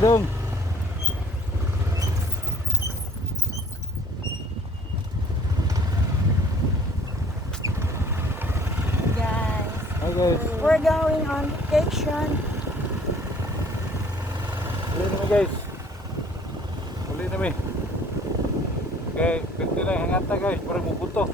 Dong. Guys, Hi guys. we're going on vacation. Uli namin guys. Uli namin. Okay, ganti na hangata guys. Parang mubuto.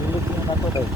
Silip yung ako guys.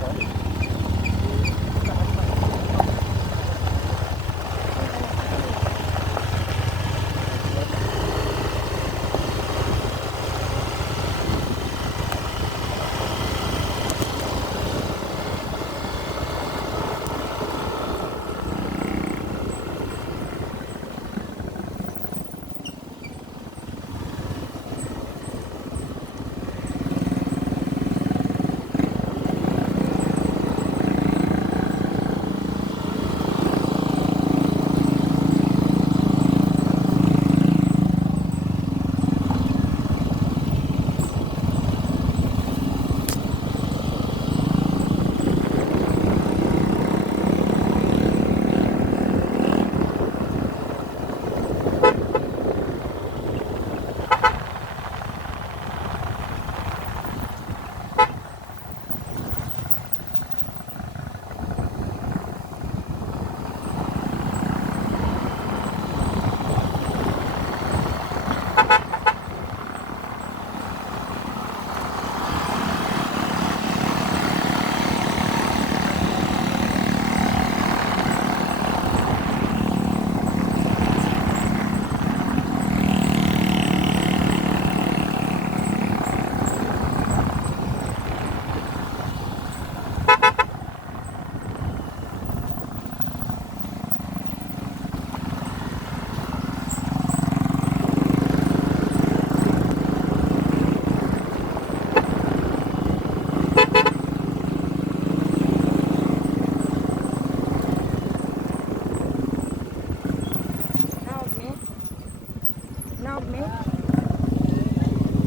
Now me.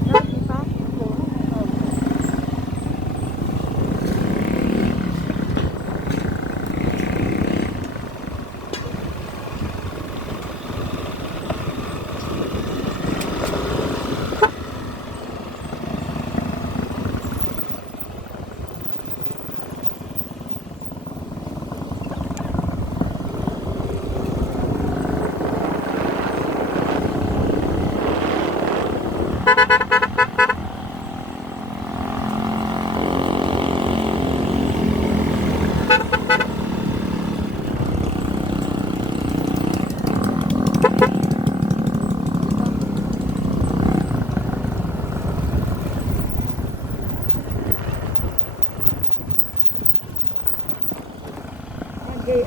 Now di pa. Okay.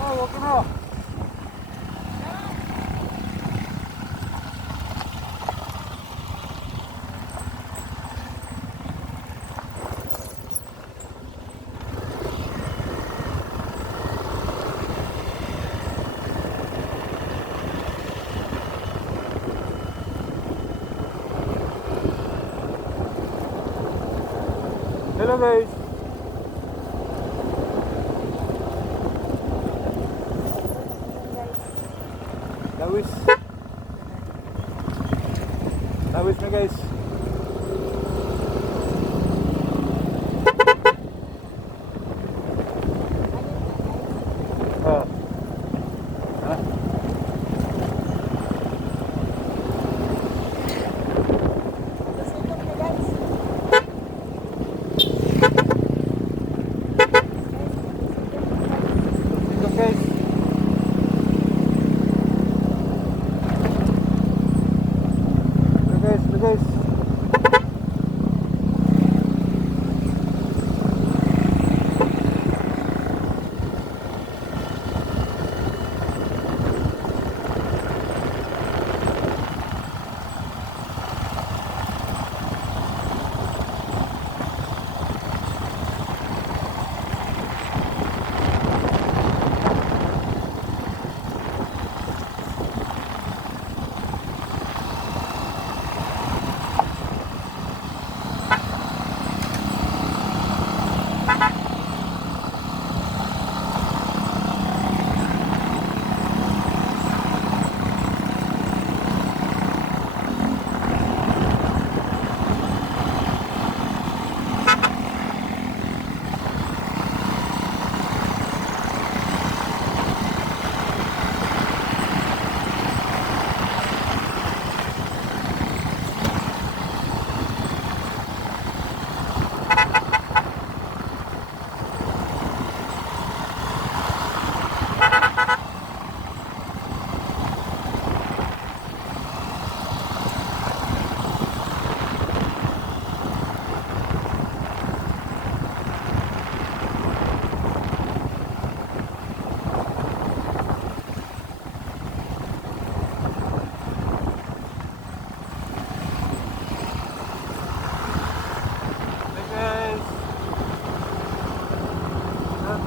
Oh, okay na. Hello guys. Lawis. Lawis na guys. Ah. Ha? guys. Ito guys.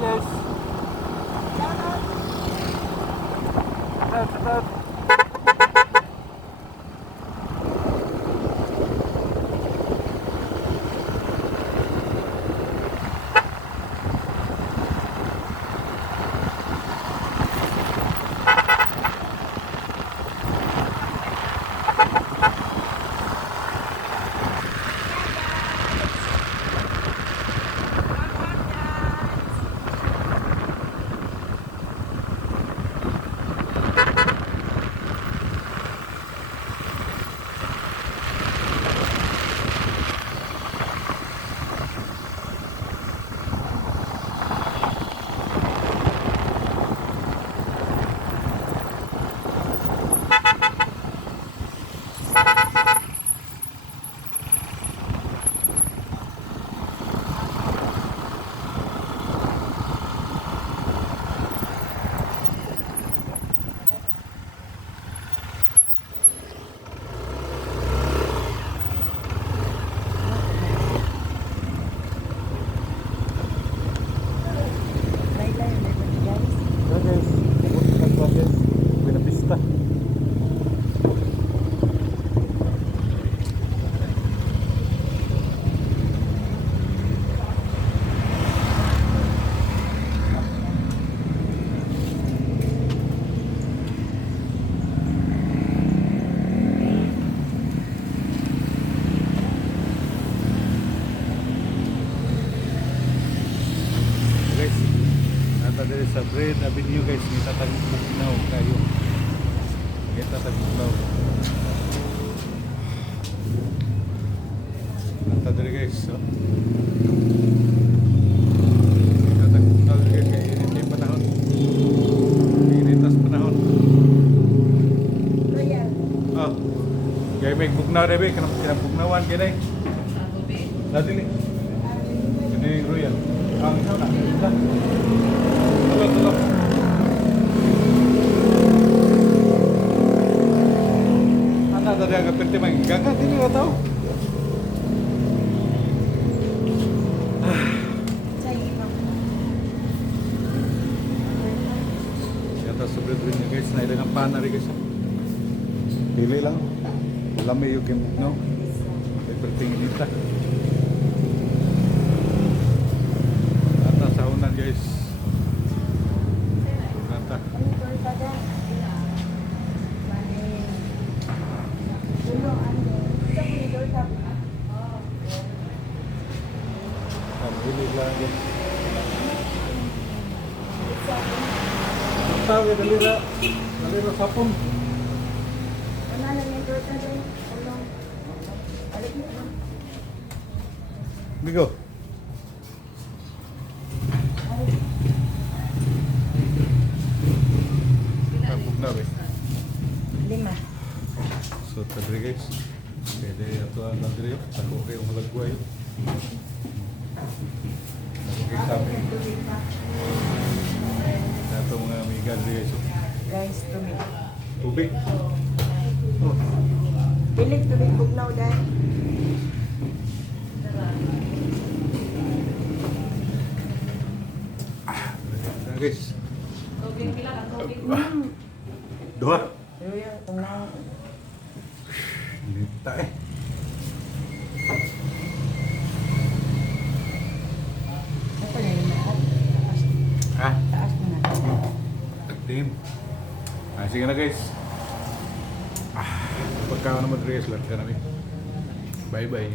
Guys. Start. Dari sa Bread Avenue guys, kita tagugnaw kayo. Kita tagugnaw. Nata dari guys, so. Kita tagugnaw guys, kaya init yung panahon. Initas panahon. Royal. Oh. Kaya may bugnaw na ba? Kinabugnawan kaya na eh. Dati ni. Ini Royal. Ang ikaw na. Tulog. Anak tadi agak penting main gagak ini nggak tahu. Kata sebenarnya guys, naik dengan panah guys. Pilih lang. Lami yung no. Penting ini tak. Atas sahunan guys. Tahu ya dalira sapon. Bigo. guys. Pwede ato ang nandri. Tako kayo malagway. Tako kayo kami. Ito mga amiga diri guys. Guys, tubig. Tubig. Oh. Pilit tubig bugnaw dahil. Guys. Tubig pila ka tubig. Dua. Pero yung tunang Lita eh. ito na yung taas. Ah, Taas mo na. team. Ah, sige na guys. Pagka naman dress lang ka namin. Bye bye.